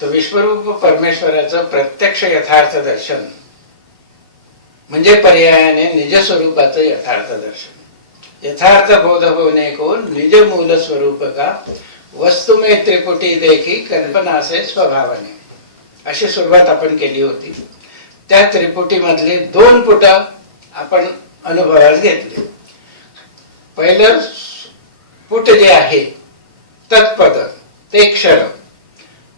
तर विश्वरूप परमेश्वराचं प्रत्यक्ष यथार्थ दर्शन. म्हणजे पर्यायाने निज स्वरूपाचं यथार्थ दर्शन. यथार्थ बोध होने को निज मूल स्वरूप का? वस्तु में त्रिपुटी देखी कल्पना से स्वभावाने. अशी सुरुवात आपण केली होती. त्या त्रिपुटीमधले दोन पुट आपण अनुभवास घेतले. पहिलं पुट जे आहे तत्पद ते क्षर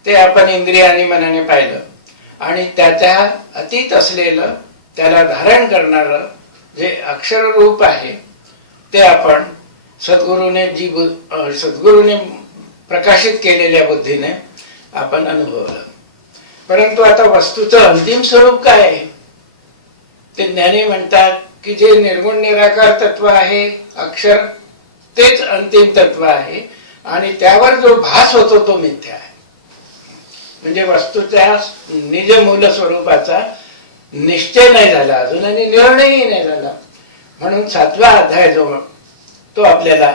ते आपण इंद्रिय आणि मनाने पाहिलं. आणि त्याच्या अतीत असलेलं त्याला धारण करणार जे अक्षर रूप आहे ते आपण सद्गुरूने जी बु- सद्गुरूने प्रकाशित केलेल्या बुद्धीने आपण अनुभवलं. परंतु आता वस्तूचं अंतिम स्वरूप काय आहे? ते ज्ञानी म्हणतात की जे निर्गुण निराकार तत्व आहे अक्षर तेच अंतिम तत्व आहे आणि त्यावर जो भास होतो तो मिथ्या म्हणजे वस्तूच्या निज मूल स्वरूपाचा निश्चय नाही झाला. अजून आणि निर्णयही नाही झाला. म्हणून सातवा अध्याय जो तो आपल्याला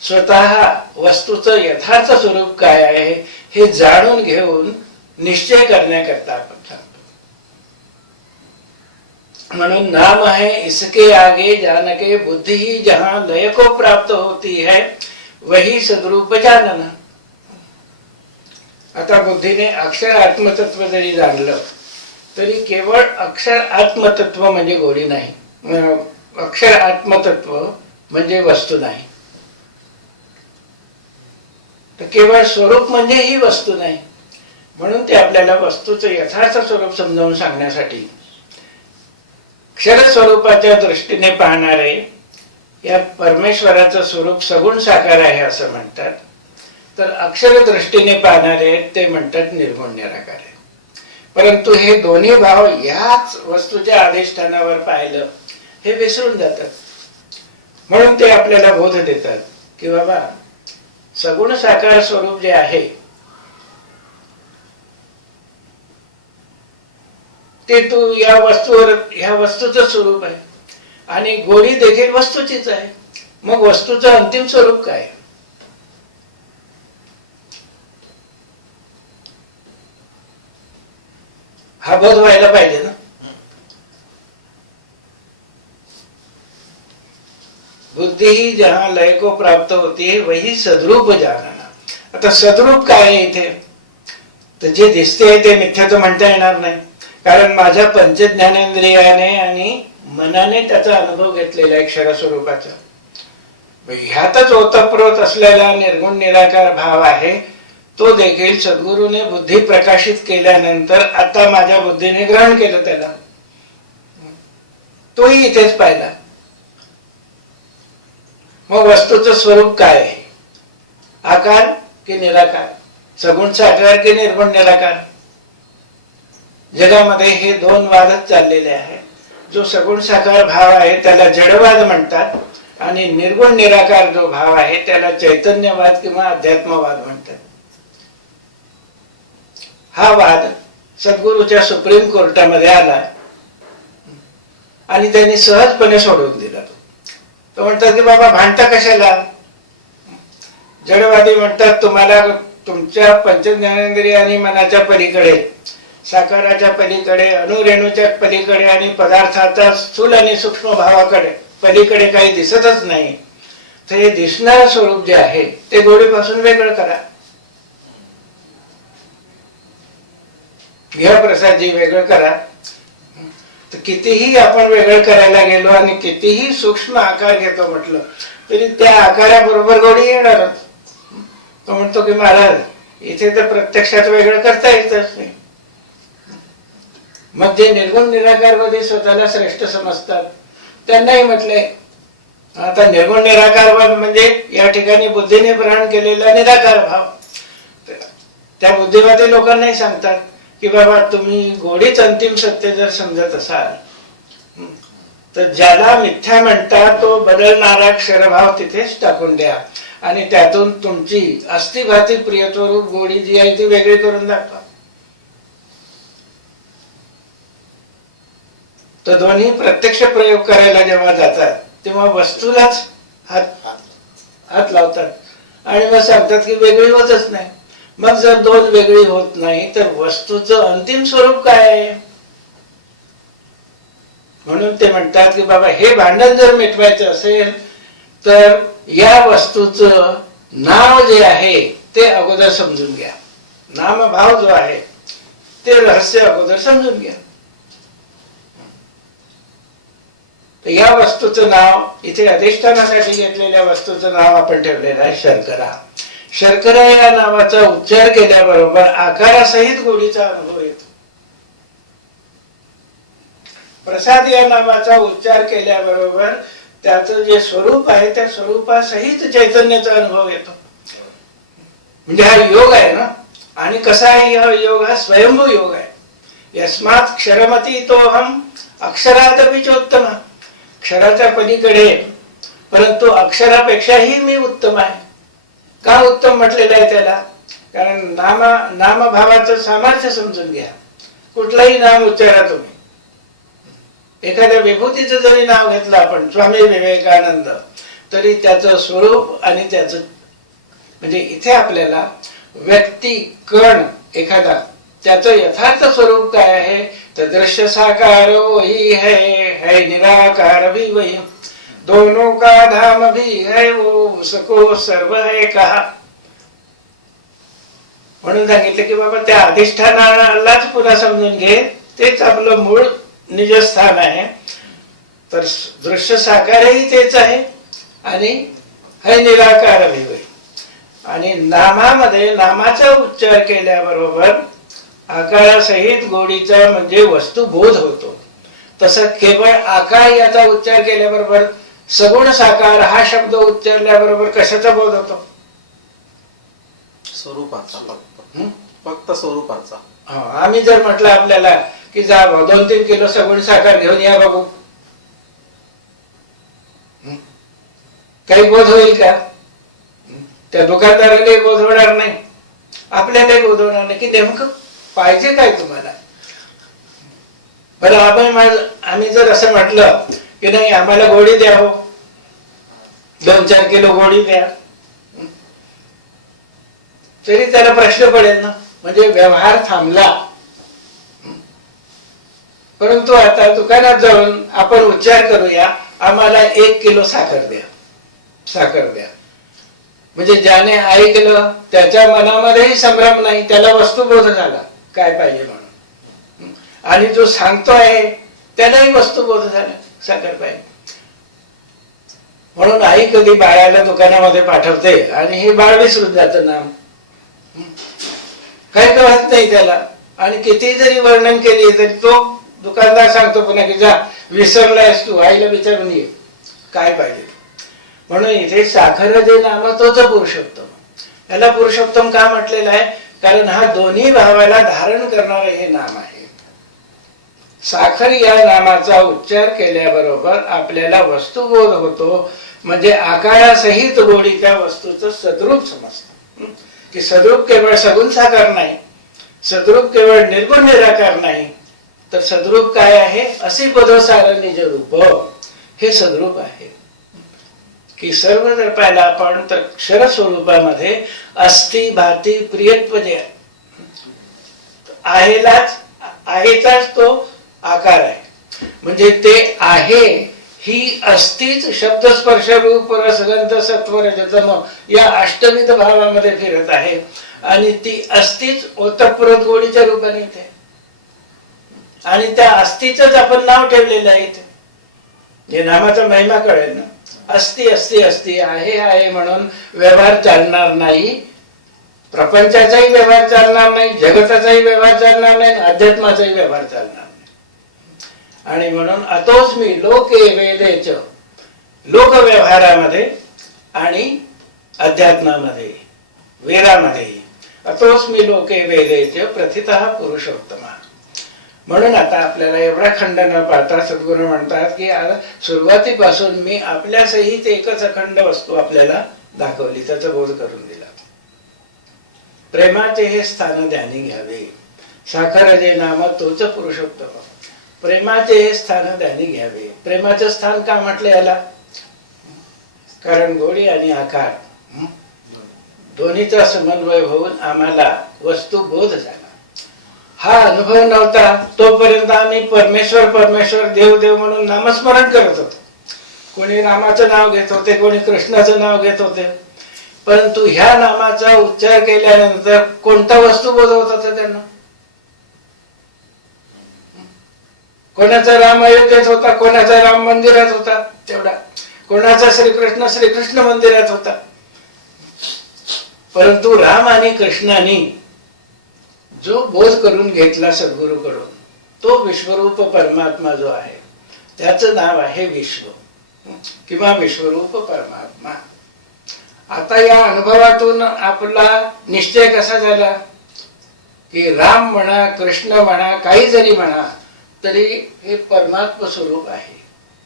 स्वतः वस्तूचं यथार्थ स्वरूप काय आहे हे जाणून घेऊन निश्चय करण्याकरता आपण सांगतो. म्हणून नाम है इसके आगे जानके बुद्धी ही जहां लय को प्राप्त होती है वही सद्रूप जानना. आता बुद्धीने अक्षर आत्मतत्व जरी जाणलं तरी केवळ अक्षर आत्मतत्व म्हणजे गोडी नाही. अक्षर आत्मतत्व म्हणजे वस्तू नाही. तर केवळ स्वरूप म्हणजे ही वस्तू नाही. म्हणून ते आपल्याला वस्तूचं यथार्थ स्वरूप समजावून सांगण्यासाठी क्षर स्वरूपाच्या दृष्टीने पाहणारे या परमेश्वराचं स्वरूप सगुण साकार आहे असं म्हणतात. तर अक्षर दृष्टीने पाहणारे ते म्हणतात निर्गुण निराकार आहे परंतु हे दोन्ही भाव याच वस्तूच्या अधिष्ठानावर पाहिलं हे विसरून जातात. म्हणून ते आपल्याला बोध देतात की बाबा सगुण साकार स्वरूप जे आहे ते तू या वस्तूवर ह्या वस्तूचं स्वरूप आहे. आणि गोरी देखील वस्तूचीच आहे. मग वस्तूचं अंतिम स्वरूप काय? हा बोध व्हायला पाहिजे ना. बुद्धी ही जहां लय को प्राप्त होती है वही सद्रूप जानना आता सद्रूप काय आहे इथे? तर जे दिसते ते मिथ्याचं म्हणता येणार नाही. कारण माझ्या पंचज्ञानेंद्रियाने आणि मनाने त्याचा अनुभव घेतलेला आहे क्षर स्वरूपाचा ह्यातच ओतप्रोत असलेला निर्गुण निराकार भाव आहे. तो देखील सद्गुरूने बुद्धी प्रकाशित केल्यानंतर आता माझ्या बुद्धीने ग्रहण केलं त्याला. तोही इथेच पाहिला. मग वस्तूचं स्वरूप काय आहे? आकार की निराकार? सगुण साकार की निर्गुण निराकार? जगामध्ये हे दोन वादच चाललेले आहेत. जो सगुण साकार भाव आहे त्याला जडवाद म्हणतात आणि निर्गुण निराकार जो भाव आहे त्याला चैतन्यवाद किंवा अध्यात्मवाद म्हणतात. हा वाद सद्गुरूच्या सुप्रीम कोर्टामध्ये आला. आणि त्यांनी सहजपणे सोडवून दिला. तो तो म्हणतात की बाबा भांडता कशाला? जडवादी म्हणतात तुम्हाला तुमच्या पंचज्ञानेंद्रिय आणि मनाच्या पलीकडे साकाराच्या पलीकडे अणुरेणूच्या पलीकडे आणि पदार्थाचा स्थूल आणि सूक्ष्म भावाकडे पलीकडे काही दिसतच नाही. तर हे दिसणारं स्वरूप जे आहे ते गोडीपासून वेगळं करा. घ्या प्रसादजी वेगळं करा. तर कितीही आपण वेगळं करायला गेलो आणि कितीही सूक्ष्म आकार घेतो म्हटलं तरी त्या आकाराबरोबर गोडी येणारच. तो म्हणतो की महाराज इथे तर प्रत्यक्षात वेगळं करता येतच नाही. मग जे निर्गुण निराकारवादी स्वतःला श्रेष्ठ समजतात. त्यांनाही म्हटलंय आता निर्गुण निराकारवाद म्हणजे या ठिकाणी बुद्धीने ग्रहण केलेला निराकार भाव. त्या बुद्धिवादी लोकांनाही सांगतात की बाबा तुम्ही गोडीच अंतिम सत्य जर समजत असाल तर ज्याला मिथ्या म्हणतात तो बदलणारा क्षरभाव तिथेच टाकून द्या. आणि त्यातून तुमची अस्थिभाती प्रियत्वरूप गोडी जी आहे ती वेगळी करून दाखवा. तर दोन्ही प्रत्यक्ष प्रयोग करायला जेव्हा जातात तेव्हा वस्तूलाच हात हात लावतात. आणि मग सांगतात की वेगळी होतच नाही. मग जर दोन वेगळी होत नाही तर वस्तूचं अंतिम स्वरूप काय आहे? म्हणून ते म्हणतात की बाबा हे भांडण जर मिटवायचं असेल तर या वस्तूचं नाव जे आहे ते अगोदर समजून घ्या. नामभाव जो आहे ते रहस्य अगोदर समजून घ्या. तर या वस्तूचं नाव इथे अधिष्ठानासाठी घेतलेल्या वस्तूचं नाव आपण ठेवलेलं आहे शर्करा. शर्करा या नावाचा उच्चार केल्याबरोबर आकारासहित गोडीचा अनुभव येतो. प्रसाद या नावाचा उच्चार केल्याबरोबर त्याचं जे स्वरूप आहे त्या स्वरूपासहित चैतन्याचा अनुभव येतो. म्हणजे हा योग आहे ना? आणि कसा आहे हा योग? हा स्वयंभू योग आहे. यस्मात क्षरमती तो हम अक्षरात चोत्तम. क्षराच्या पलीकडे परंतु अक्षरापेक्षाही मी उत्तम आहे. का उत्तम म्हटलेलं आहे त्याला? कारण नामा नामभावाचं सामर्थ्य समजून घ्या. कुठलंही नाम उच्चारा तुम्ही. एखाद्या विभूतीचं जरी नाव घेतलं आपण स्वामी विवेकानंद तरी त्याचं स्वरूप आणि त्याच म्हणजे इथे आपल्याला व्यक्ती कण एखादा त्याचं यथार्थ स्वरूप काय आहे? तर दृश्य साकार वही है है निराकार भी वही दोनों का धाम भी है वो उसको सर्व है कहा। म्हणून सांगितलं की बाबा त्या अधिष्ठानालाच पुन्हा समजून घे तेच आपलं मूळ निजस्थान आहे. तर दृश्य साकारही तेच आहे आणि हे निराकार अभिवय आणि नामामध्ये नामाचा उच्चार केल्याबरोबर आकारासहित गोडीचा म्हणजे वस्तुबोध होतो. तसं केवळ आकार याचा उच्चार केल्याबरोबर सगुण साकार हा शब्द उच्चारल्याबरोबर कशाचा बोध होतो? स्वरूपाचा फक्त? फक्त स्वरूपाचा. हा, आम्ही जर म्हटलं आपल्याला की जा दोन तीन किलो सगुण साखर घेऊन या बघू? काही बोध होईल का? त्या दुकानदारालाही बोध होणार नाही. आपल्यालाही बोध होणार नाही. की नेमकं पाहिजे काय तुम्हाला? बरं आपण आम्ही जर असं म्हटलं की नाही आम्हाला गोडी द्या हो दोन चार किलो गोडी द्या. तरी त्याला प्रश्न पडेल ना म्हणजे व्यवहार थांबला. परंतु आता दुकानात जाऊन आपण उच्चार करूया आम्हाला एक किलो साखर द्या. साखर द्या. म्हणजे ज्याने ऐकलं त्याच्या मनामध्येही संभ्रम नाही त्याला वस्तुबोध झाला. काय पाहिजे म्हणून? आणि जो सांगतो आहे त्यालाही वस्तुबोध झाला साखर पाहिजे. म्हणून आई कधी बाळाला दुकानामध्ये पाठवते आणि हे बाळ विसरून जातं नाम काही कळत नाही त्याला. आणि किती जरी वर्णन केली तरी तो दुकानदार सांगतो पुन्हा की जा विसरलायस तू आईला विचारून ये. काय पाहिजे? म्हणून इथे साखर जे नाम तोच पुरुषोत्तम. याला पुरुषोत्तम का म्हटलेलं आहे? कारण हा दोन्ही भावाला धारण करणारं हे नाम आहे. साखर या नामाचा उच्चार केल्याबरोबर आपल्याला वस्तुबोध होतो. म्हणजे आकारासहित गोडी त्या वस्तूचं सद्रूप समजतं. की सद्रूप केवळ सगुण साकार नाही सद्रूप केवळ निर्गुण निराकार नाही तर सद्रूप काय आहे? असे पदसार निज रूप. हे सद्रूप आहे. की सर्व जर पाहिला आपण तर क्षर स्वरूपामध्ये अस्थि भाती प्रियत्व जे आहेलाच आहेचाच तो आकार आहे. म्हणजे ते आहे ही अस्तीच शब्द स्पर्श रूप रसगंध सत्व रजतम या अष्टविध भावामध्ये फिरत आहे. आणि ती अस्तीच ओतप्रत गोडीच्या रूपाने इथे. आणि त्या अस्तीच आपण नाव ठेवलेलं आहे इथे. हे नामाचा महिमा कळेल ना? अस्ति अस्ति अस्ति आहे आहे म्हणून व्यवहार चालणार नाही. प्रपंचाचाही व्यवहार चालणार नाही जगताचाही व्यवहार चालणार नाही अध्यात्माचाही व्यवहार चालणार आणि म्हणून अतोच मी लोके वेदेच. लोक व्यवहारामध्ये आणि अध्यात्मामध्ये वेदामध्ये. अतोस्मी लोके वेदेच प्रथित पुरुषोत्तमा. म्हणून आता आपल्याला एवढा खंड न पाहता सद्गुरू म्हणतात की सुरुवातीपासून मी आपल्या सहित एकच अखंड वस्तू आपल्याला दाखवली त्याचा बोध करून दिला. प्रेमाचे हे स्थान ध्यानी घ्यावे. साखर जे नाम तोच पुरुषोत्तम. प्रेमाचे हे स्थान ध्यानी घ्यावे. प्रेमाचं स्थान का म्हटलं याला? कारण गोडी आणि आकार दोन्हीचा समन्वय होऊन आम्हाला वस्तू बोध झाला. हा अनुभव नव्हता तोपर्यंत आम्ही परमेश्वर परमेश्वर देव देव म्हणून नामस्मरण करत होतो. कोणी रामाचं नाव घेत होते कोणी कृष्णाचं नाव घेत होते. परंतु ह्या नामाचा उच्चार केल्यानंतर कोणता वस्तू बोध होत होता त्यांना? कोणाचा राम अयोध्येत होता कोणाचा राम मंदिरात होता तेवढा. कोणाचा श्रीकृष्ण श्रीकृष्ण मंदिरात होता. परंतु राम आणि कृष्णाने जो बोध करून घेतला सद्गुरूकडून तो विश्वरूप परमात्मा जो आहे त्याचं नाव आहे विश्व. किंवा विश्वरूप परमात्मा. आता या अनुभवातून आपला निश्चय कसा झाला? की राम म्हणा कृष्ण म्हणा काही जरी म्हणा तरी हे परमात्म स्वरूप आहे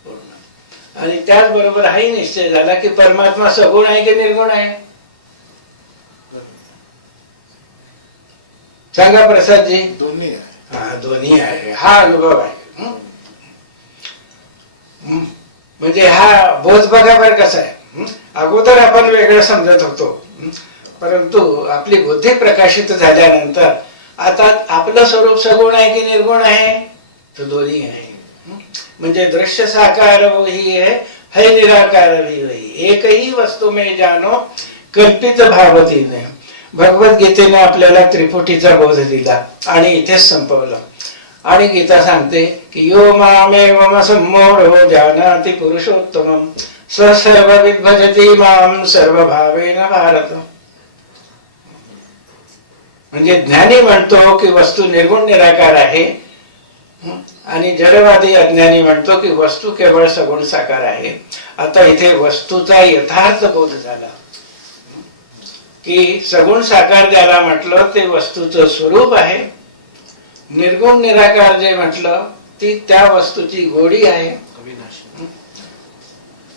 पूर्ण. आणि त्याचबरोबर हाही निश्चय झाला की परमात्मा सगुण आहे की निर्गुण आहे? सांगा प्रसादजी. दोन्ही हा दोन्ही आहे. हा अनुभव आहे. म्हणजे हा बोध बघा बरं कसा आहे? अगोदर आपण वेगळं समजत होतो? परंतु आपली बुद्धी प्रकाशित झाल्यानंतर आता आपलं स्वरूप सगुण आहे की निर्गुण आहे? तो दोन्ही आहे. म्हणजे दृश्य साकार वही है है निराकार भी वही. एकही वस्तू में जानो कल्पित भावतीने भगवत भगवद्गीतेने आपल्याला त्रिपुटीचा बोध दिला आणि इथेच संपवलं. आणि गीता सांगते की यो मामेव सम्मोढो जानाति पुरुषोत्तम. स सर्व विभजती माम सर्व भावेन भारत. म्हणजे ज्ञानी म्हणतो की वस्तू निर्गुण निराकार आहे आणि जडवादी अज्ञानी म्हणतो की वस्तू केवळ सगुण साकार आहे. आता इथे वस्तूचा यथार्थ बोध झाला. की सगुण साकार ज्याला म्हटलं ते वस्तूचं स्वरूप आहे. निर्गुण निराकार जे म्हटलं ती त्या वस्तूची गोडी आहे.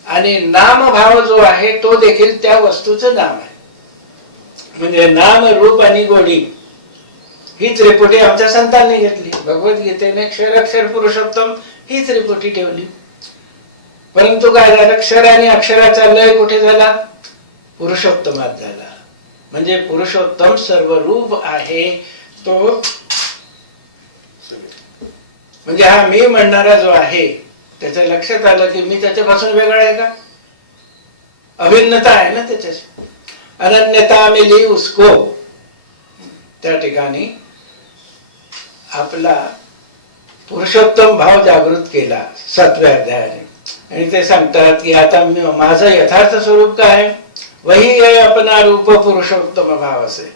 आणि आणि नामभाव जो आहे तो देखील त्या वस्तूचं नाम आहे. म्हणजे नाम रूप आणि गोडी. ही त्रिपुटी आमच्या संतांनी घेतली. भगवद्गीतेने क्षरक्षर पुरुषोत्तम ही त्रिपुटी ठेवली. परंतु काय झालं? क्षर आणि अक्षराचा लय कुठे झाला? पुरुषोत्तमात झाला. म्हणजे पुरुषोत्तम सर्व रूप आहे तो. म्हणजे हा मी म्हणणारा जो आहे त्याच्या लक्षात आलं की मी त्याच्यापासून वेगळा आहे का? अभिन्नता आहे ना त्याच्याशी. अनन्यता मिली उसको. त्या ठिकाणी आपला पुरुषोत्तम भाव जागृत केला सातव्या अध्यायाने. आणि ते सांगतात की आता मी- माझं यथार्थ स्वरूप काय वही आहे अपना रूप पुरुषोत्तम भाव असे.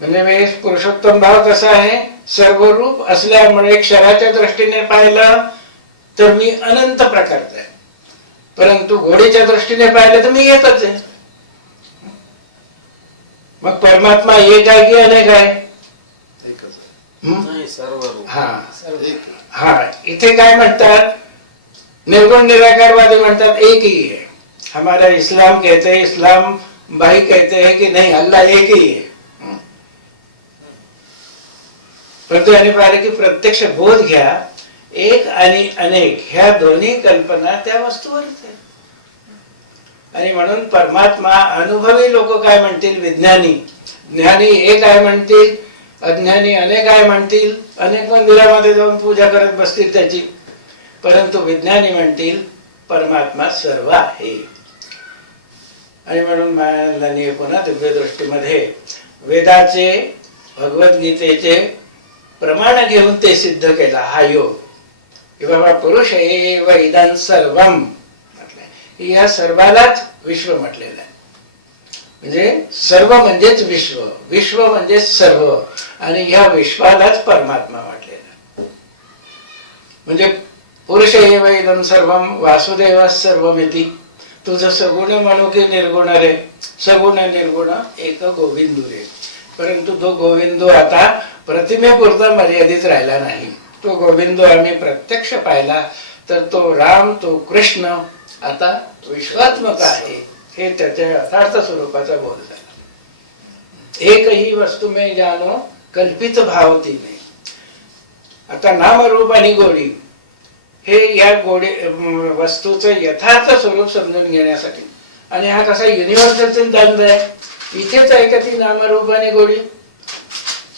म्हणजे मी पुरुषोत्तम भाव कसा आहे? सर्व रूप असल्यामुळे क्षराच्या दृष्टीने पाहिलं तर मी अनंत प्रकारचा आहे. परंतु घोडीच्या दृष्टीने पाहिलं तर मी येतच आहे. मग परमात्मा एक आहे की अनेक आहे? नाही सर्व हा. आहे. हा. इथे काय म्हणतात? निर्गुण निराकारवादी म्हणतात एक ही है हमारा इस्लाम कहते हैं इस्लाम भाई कहते हैं कि नहीं अल्लाह एक ही. है? परंतु पाहिलं की प्रत्यक्ष बोध घ्या एक आणि अनेक ह्या दोन्ही कल्पना त्या वस्तूवरच आहे. आणि म्हणून परमात्मा अनुभवी लोक काय म्हणतील? विज्ञानी. ज्ञानी एक आहे म्हणतील अज्ञानी अनेक आहे म्हणतील अनेक मंदिरामध्ये जाऊन पूजा करत बसतील त्याची. परंतु विज्ञानी म्हणतील परमात्मा सर्व आहे. आणि म्हणून महाराजांनी पुन्हा दिव्यदृष्टीमध्ये वेदाचे भगवद्गीतेचे प्रमाण घेऊन ते सिद्ध केला. हा योग. की बाबा पुरुष हे इदं सर्वम म्हटलंय. या सर्वालाच विश्व म्हटलेलं आहे. म्हणजे सर्व म्हणजेच विश्व. विश्व म्हणजे सर्व. आणि ह्या विश्वालाच परमात्मा वाटलेला. म्हणजे पुरुष एव इदं सर्वम वासुदेव सर्वमिती. तुझं सगुण म्हणू की निर्गुण रे? सगुण निर्गुण एक गोविंदू रे. परंतु तो गोविंदू आता प्रतिमेपुरता मर्यादित राहिला नाही. तो गोविंदू आम्ही प्रत्यक्ष पाहिला तर तो राम तो कृष्ण आता विश्वात्मक आहे. हे त्याच्या यथार्थ स्वरूपाचा बोध झाला. एकही वस्तू मे जानो कल्पित भावती मे. आता नामरूप आणि गोडी हे या गोडी वस्तूचं यथार्थ स्वरूप समजून घेण्यासाठी. आणि हा कसा युनिव्हर्सल सिद्धांत आहे? इथेच आहे का ती नामरूप आणि गोडी?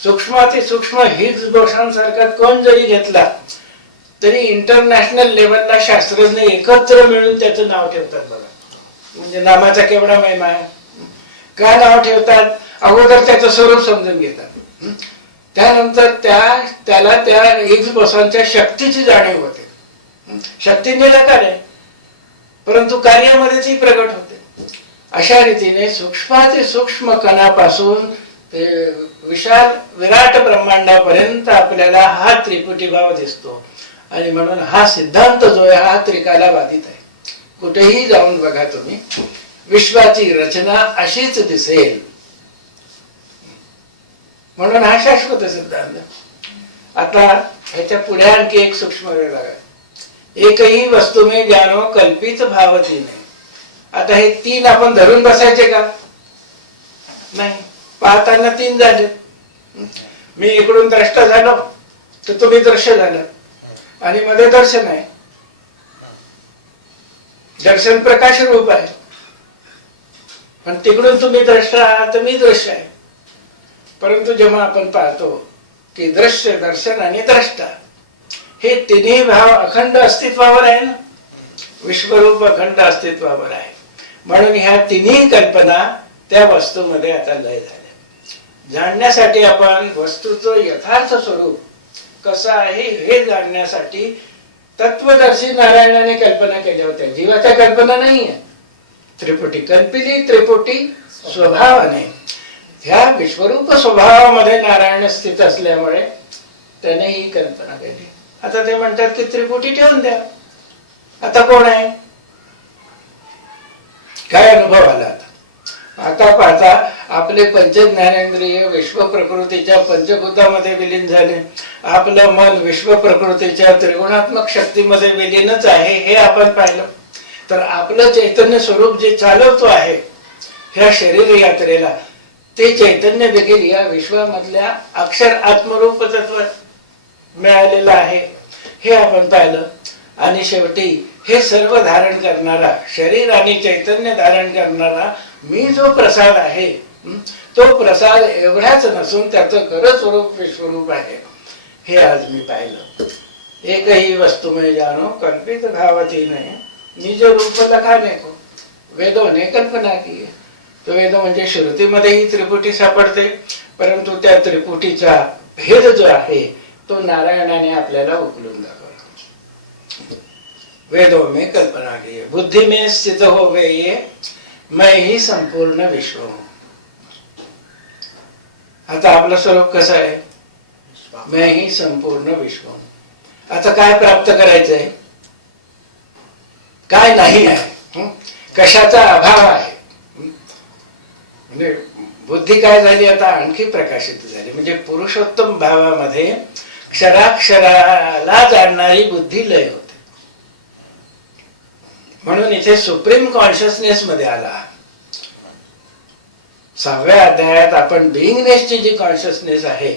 सूक्ष्माती सूक्ष्म हिग्स दोषांसारखा कोण जरी घेतला तरी इंटरनॅशनल लेवलला शास्त्रज्ञ एकत्र मिळून त्याचं नाव ठेवतात बघा. म्हणजे नामाचा केवढा महिमा आहे. काय नाव ठेवतात? अगोदर त्याचं स्वरूप समजून घेतात. त्यानंतर त्या त्याला त्या एक बसांच्या शक्तीची जाणीव होते. शक्ती निराकार आहे परंतु कार्यामध्ये ती प्रगट होते. अशा रीतीने सूक्ष्माचे सूक्ष्म कणापासून ते विशाल विराट ब्रह्मांडापर्यंत आपल्याला हा त्रिपुटी भाव दिसतो. आणि म्हणून हा सिद्धांत जो आहे हा त्रिकाला बाधित आहे. कुठेही जाऊन बघा तुम्ही विश्वाची रचना अशीच दिसेल. म्हणून हा शाश्वत सिद्धांत. आता ह्याच्या पुढे आणखी एक सूक्ष्म विभाग आहे एकही वस्तू मी जानो कल्पित भावती नाही. आता हे तीन आपण धरून बसायचे का? नाही. पाहताना तीन झाले. मी इकडून द्रष्ट झालो तर तुम्ही दृश्य झालं. आणि मध्ये दर्शन आहे. दर्शन प्रकाश रूप आहे. पण तिकडून तुम्ही द्रष्टा आहात तर मी दृश्य आहे. परंतु जेव्हा आपण पाहतो की दृश्य दर्शन आणि द्रष्टा हे तिन्ही भाव अखंड अस्तित्वावर आहे ना? विश्वरूप अखंड अस्तित्वावर आहे. म्हणून ह्या तिन्ही कल्पना त्या वस्तूमध्ये आता लय झाल्या. जाणण्यासाठी आपण वस्तूचं यथार्थ स्वरूप कसं आहे हे जाणण्यासाठी तत्वदर्शी नारायणाने कल्पना केल्या होत्या. जीवाच्या कल्पना नाही आहे त्रिपुटी कल्पिली त्रिपुटी स्वभावाने. ह्या विश्वरूप स्वभावामध्ये नारायण स्थित असल्यामुळे त्याने ही कल्पना केली. आता ते म्हणतात की त्रिपुटी ठेवून द्या. आता कोण आहे? काय अनुभव आला आता? आता पाहता आपले पंचज्ञानेंद्रिय विश्व प्रकृतीच्या पंचभूतामध्ये विलीन झाले. आपलं मन विश्व प्रकृतीच्या त्रिगुणात्मक शक्तीमध्ये विलीनच आहे हे आपण पाहिलं. तर आपलं चैतन्य स्वरूप जे चालवतो आहे ह्या शरीर यात्रेला ते चैतन्य देखील या विश्वामधल्या अक्षर आत्मरूप तत्व मिळालेलं आहे. हे आपण पाहिलं. आणि शेवटी हे सर्व धारण करणारा शरीर आणि चैतन्य धारण करणारा मी जो प्रसाद आहे तो प्रसाद एवढाच नसून त्याचं खरं स्वरूप विश्वरूप आहे. हे आज मी पाहिलं. एकही वस्तू में जाणो कल्पित भावती नाही. निज रूप लखाने को वेदोने कल्पना की है तो वेद म्हणजे श्रुतीमध्येही त्रिपुटी सापडते परंतु त्या त्रिपुटीचा भेद जो आहे तो नारायणाने आपल्याला उकलून दाखवला. वेदो मे कल्पना की बुद्धी मे स्थित हो वे ये मैं ही संपूर्ण विश्व हूं आता आपलं स्वरूप कसा आहे? मैं ही संपूर्ण विश्व. आता काय प्राप्त करायचंय? काय नाही आहे. कशाचा अभाव आहे? म्हणजे बुद्धी काय झाली आता? आणखी प्रकाशित झाली. म्हणजे पुरुषोत्तम भावामध्ये क्षराक्षराला जाणणारी बुद्धी लय होते. म्हणून इथे सुप्रीम कॉन्शियसनेस मध्ये आला. सहाव्या अध्यायात आपण बिईंगनेसची जी कॉन्शियसनेस आहे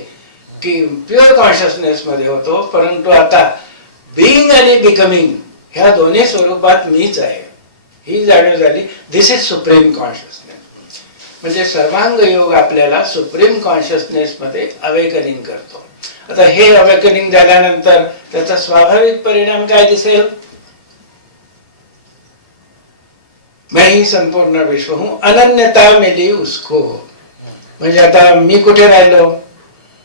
की प्युअर कॉन्शियसनेस मध्ये होतो परंतु आता बिईंग आणि बिकमिंग ह्या दोन्ही स्वरूपात मीच आहे. ही जाणीव झाली दिस इज सुप्रीम कॉन्शियसनेस म्हणजे सर्वांग योग आपल्याला सुप्रीम कॉन्शियसनेस मध्ये अवेकनिंग करतो. आता हे अवेकनिंग झाल्यानंतर त्याचा स्वाभाविक परिणाम काय दिसेल? मैं ही संपूर्ण विश्व हूं। अनन्यता मिली उसको। म्हणजे आता मी कुठे राहिलो?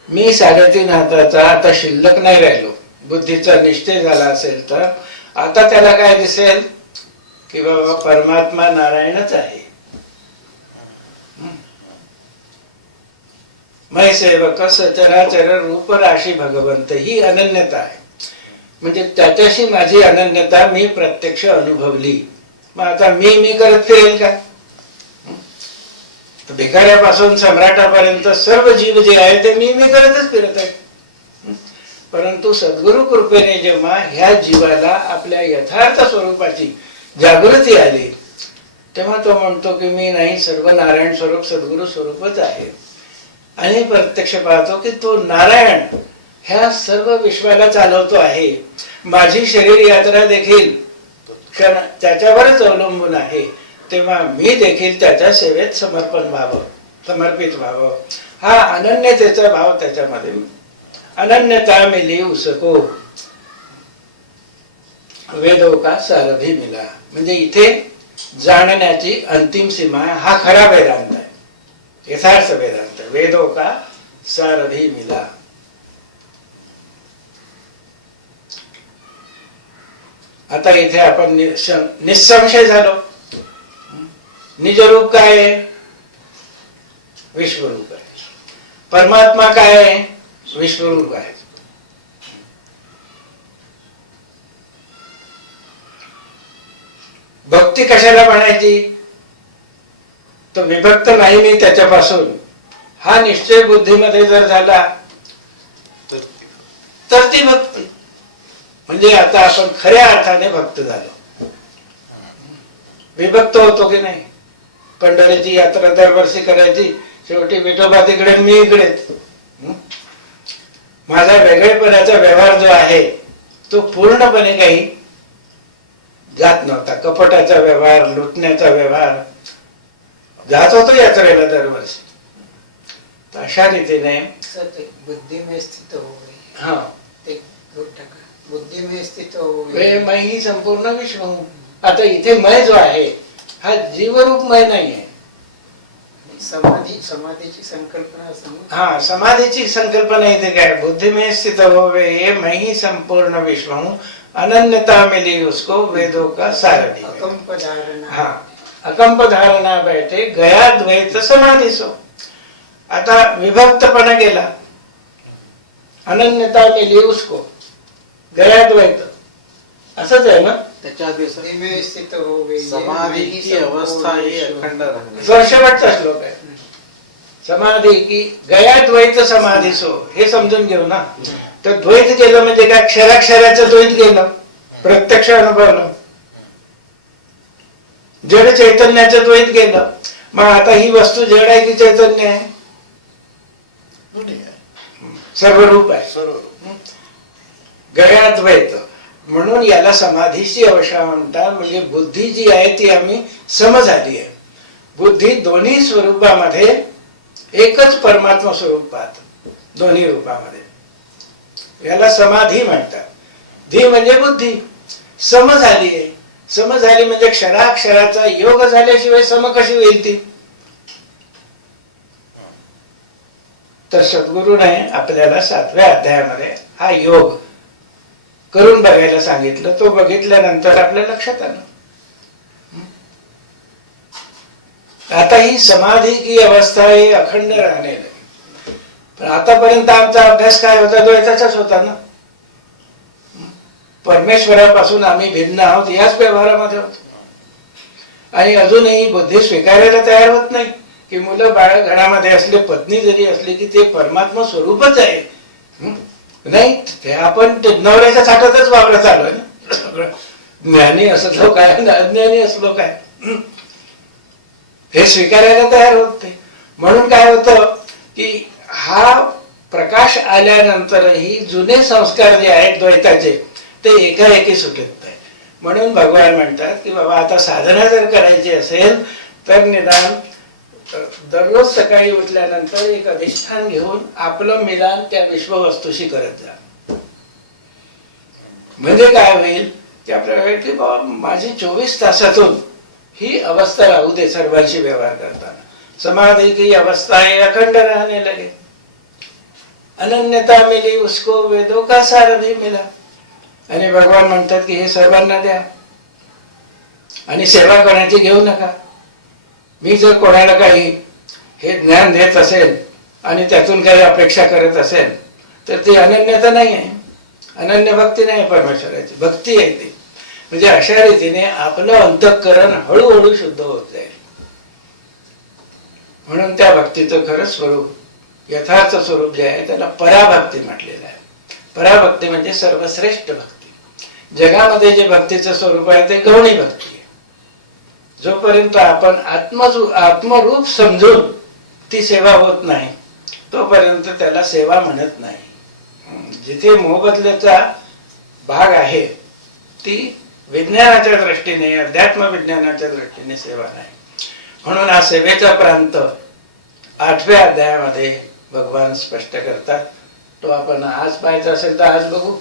मी साडेतीन हाताचा आता शिल्लक नाही राहिलो. बुद्धीचा निश्चय झाला असेल तर आता त्याला काय दिसेल? की बाबा परमात्मा नारायणच आहे. मै सेवक सचराचर रूप राशी भगवंत ही अनन्यता आहे. म्हणजे त्याच्याशी माझी अनन्यता मी प्रत्यक्ष अनुभवली. मग आता मी मी करत फिरेल का? भिकाऱ्यापासून सम्राटापर्यंत सर्व जीव जे आहे ते मी मी करतच फिरत आहे. परंतु सद्गुरु कृपेने जेव्हा ह्या जीवाला आपल्या यथार्थ स्वरूपाची जागृती आली तेव्हा तो म्हणतो की मी नाही सर्व नारायण स्वरूप सद्गुरु स्वरूपच आहे. आणि प्रत्यक्ष पाहतो की तो नारायण ह्या सर्व विश्वाला चालवतो आहे. माझी शरीर यात्रा देखील कारण त्याच्यावरच अवलंबून आहे तेव्हा मी देखील त्याच्या सेवेत समर्पण व्हावं समर्पित व्हावं. हा अनन्यतेचा भाव त्याच्यामध्ये. अनन्यता मिली उसको. वेदो का सारथी मिला. म्हणजे इथे जाणण्याची अंतिम सीमा हा खरा वेदांत आहे. यथार्थ वेदांत. वेदो का सारथी मिला. आता इथे आपण निसंशय झालो. निजरूप काय आहे? विश्वरूप आहे. परमात्मा काय आहे? विश्वरूप आहे. भक्ती कशाला म्हणायची? तो विभक्त नाही मी त्याच्यापासून. हा निश्चय बुद्धीमध्ये जर झाला तर तर ती भक्ती. म्हणजे आता आपण खऱ्या अर्थाने भक्त झालो. विभक्त होतो की नाही? पंढरीची यात्रा दरवर्षी करायची. शेवटी विठोबा तिकडे मी इकडेच हं? माझा वेगळेपणाचा व्यवहार जो आहे तो पूर्णपणे काही जात नव्हता. कपटाचा व्यवहार लुटण्याचा व्यवहार. जात होतो यात्रेला दरवर्षी. अशा रीतीने बुद्धि में स्थित हो गई. हा. ते बुद्धि में स्थित हो वे मय ही संपूर्ण विश्व हूं. आता इथे मय जो आहे हा जीवरूप मय नाही आहे समाधी समाधीची संकल्पना हा समाधीची संकल्पना इथे काय? बुद्धि में स्थित होवे ये मैं ही संपूर्ण विश्व हूं अनन्यता मिली उसको वेदों का सारथी. अकंप धारणा. हा अकंप धारणा बैठे गया द्वैत समाधी सो. आता विभक्तपणा गेला. अनन्यता मिली उसको. गया द्वैत असंच आहे ना? त्याच्या आधी में स्थित हो गई अवस्था ही. अखंड राहणे शेवटचा श्लोक आहे. समाधी की गया द्वैत समाधी सो. हे समजून घेऊ ना? तर द्वैत गेलं म्हणजे काय? क्षराक्षराचं द्वैत गेलं प्रत्यक्ष अनुभवलं. जड चैतन्याचं द्वैत गेलं मग आता ही वस्तू जड आहे की चैतन्य आहे? सर्व रूप आहे. सर्व गयाद्वैत म्हणून याला समाधीची अवस्था म्हणतात. म्हणजे बुद्धी जी आहे ती आम्ही समज आली आहे. बुद्धी दोन्ही स्वरूपामध्ये एकच परमात्मा स्वरूप दोन्ही रूपामध्ये. याला समाधी म्हणतात. धी म्हणजे बुद्धी. सम झाली आहे. सम झाली म्हणजे क्षराक्षराचा योग झाल्याशिवाय सम कशी होईल ती? तर सद्गुरूने आपल्याला सातव्या अध्यायामध्ये हा योग करून बघायला सांगितलं तो बघितल्यानंतर आपल्या लक्षात आलं. आता ही समाधी की अवस्था ही अखंड राहणे पण आतापर्यंत आमचा अभ्यास काय होता द्वैताचाच होता ना. परमेश्वरापासून आम्ही भिन्न आहोत याच व्यवहारामध्ये होतो. आणि अजूनही बुद्धी स्वीकारायला तयार होत नाही की मुलं बाळ घरामध्ये असले पत्नी जरी असली की ते परमात्मा स्वरूपच आहे. नाही ते आपण ते नवऱ्याच्या थाटातच वापरत आलोय ना. सगळं ज्ञानी असलो काय अज्ञानी असलो काय. हे स्वीकारायला तयार होते म्हणून काय होतं की हा प्रकाश आल्यानंतरही जुने संस्कार जे आहेत द्वैताचे ते एकाएकी सुटत नाही. म्हणून भगवान म्हणतात की बाबा आता साधना जर करायची असेल तर निदान दररोज सकाळी उठल्यानंतर एक अधिष्ठान घेऊन आपलं मिलान त्या विश्ववस्तूशी करत जा. म्हणजे काय होईल? की आपल्याला की बाबा माझी चोवीस तासातून ही अवस्था राहू दे सर्वांशी व्यवहार करताना. समाधी की अवस्था है अखंड रहने लगे. अनन्यता मिली उसको वेदों का सार भी मिला. आणि भगवान म्हणतात की हे सर्वांना द्या. आणि सेवा करण्याची घेऊ नका. मी जर कोणाला काही हे ज्ञान देत असेल आणि त्यातून काही अपेक्षा करत असेल तर ती अनन्यता नाही आहे. अनन्य भक्ती नाही आहे परमेश्वराची. भक्ती आहे ती. म्हणजे अशा रीतीने आपलं अंतःकरण हळूहळू शुद्ध होत जाईल. म्हणून त्या भक्तीचं खरं स्वरूप यथार्थ स्वरूप जे आहे त्याला पराभक्ती म्हटलेलं आहे. पराभक्ती म्हणजे सर्वश्रेष्ठ भक्ती. जगामध्ये जे भक्तीचं स्वरूप आहे ते गौणी भक्ती आहे. जोपर्यंत आपण आत्मजू आत्मरूप समजून ती सेवा होत नाही तोपर्यंत त्याला सेवा म्हणत नाही. जिथे मोबदल्याचा भाग आहे ती विज्ञानाच्या दृष्टीने अध्यात्म विज्ञानाच्या दृष्टीने सेवा नाही. म्हणून हा सेवेचा प्रांत आठव्या अध्यायामध्ये भगवान स्पष्ट करतात. तो आपण आज पाहायचा असेल तर आज बघू.